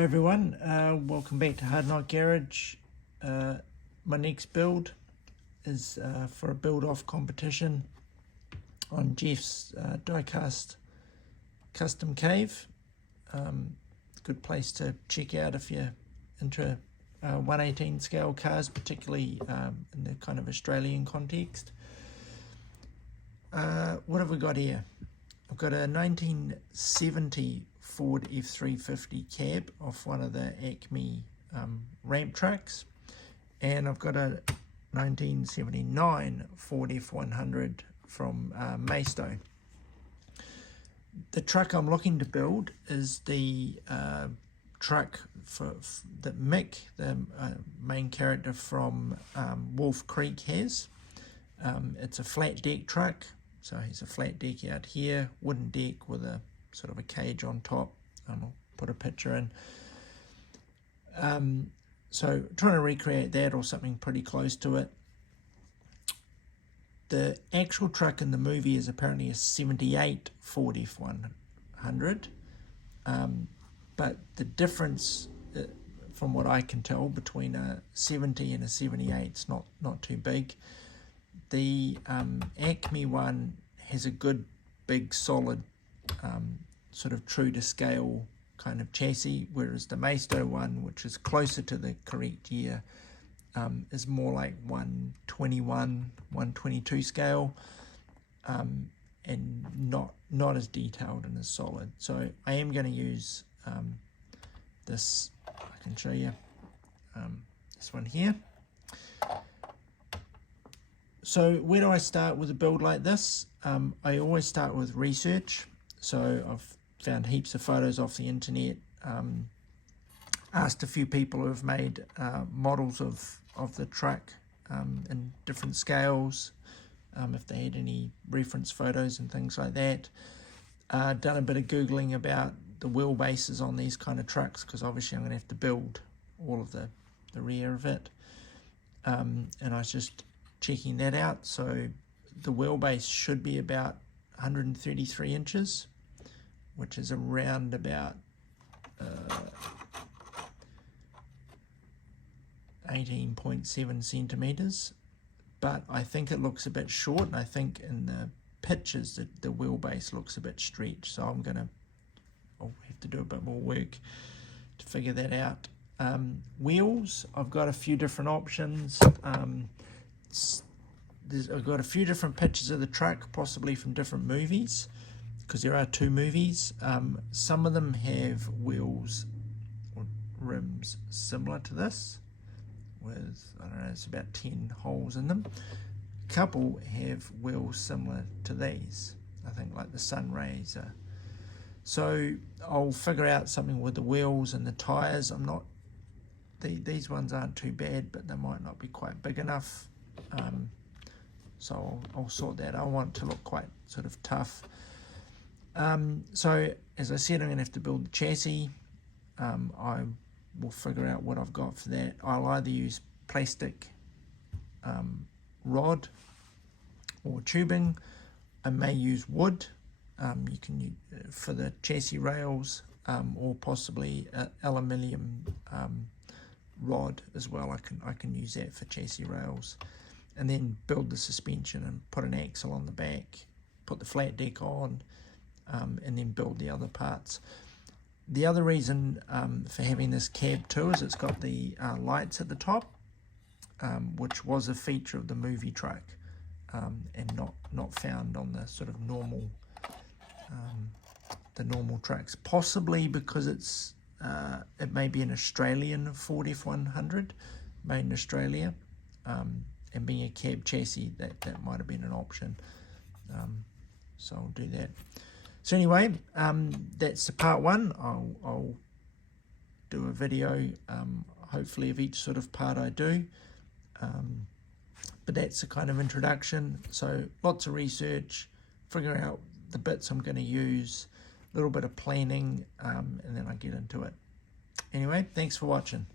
Hi everyone, welcome back to Hard Knock Garage. My next build is for a build-off competition on Jeff's die-cast custom cave. Good place to check out if you're into 1/18 scale cars, particularly in the kind of Australian context. What have we got here? I've got a 1970 Ford F350 cab off one of the Acme ramp trucks, and I've got a 1979 Ford F100 from Maystow. The truck I'm looking to build is the truck that Mick, the main character from Wolf Creek, has. It's a flat deck truck, so he's a flat deck out here, wooden deck with a sort of a cage on top, and I'll put a picture in. So trying to recreate that or something pretty close to it. The actual truck in the movie is apparently a 78 Ford F100, but the difference, from what I can tell, between a 70 and a 78 is not too big. The Acme one has a good, big, solid, sort of true to scale kind of chassis, whereas the Maystow one, which is closer to the correct year, is more like 121, 122 scale, and not as detailed and as solid. So I am going to use this. I can show you this one here. So where do I start with a build like this? I always start with research. So I've found heaps of photos off the internet, asked a few people who have made models of the truck in different scales, if they had any reference photos and things like that. Done a bit of Googling about the wheelbases on these kind of trucks, because obviously I'm going to have to build all of the rear of it. And I was just checking that out. So the wheelbase should be about 133 inches, which is around about 18.7 centimeters. But I think it looks a bit short, and I think in the pictures that the wheelbase looks a bit stretched. So I'll have to do a bit more work to figure that out. Wheels, I've got a few different options. I've got a few different pictures of the truck, possibly from different movies, because there are 2 movies. Some of them have wheels or rims similar to this, with, I don't know, it's about 10 holes in them. A couple have wheels similar to these, I think, like the Sunrays. So I'll figure out something with the wheels and the tyres. These ones aren't too bad, but they might not be quite big enough. So I'll sort that. I want it to look quite sort of tough. So as I said, I'm going to have to build the chassis. I will figure out what I've got for that. I'll either use plastic rod or tubing. I may use wood. You can use for the chassis rails, or possibly aluminium rod as well. I can use that for chassis rails, and then build the suspension and put an axle on the back, put the flat deck on, and then build the other parts. The other reason for having this cab too is it's got the lights at the top, which was a feature of the movie truck, and not found on the sort of normal trucks, possibly because it may be an Australian Ford F100 made in Australia, and being a cab chassis, that might have been an option. So I'll do that. So anyway, that's the part 1. I'll do a video, hopefully, of each sort of part I do. But that's the kind of introduction. So lots of research, figuring out the bits I'm going to use, a little bit of planning, and then I get into it. Anyway, thanks for watching.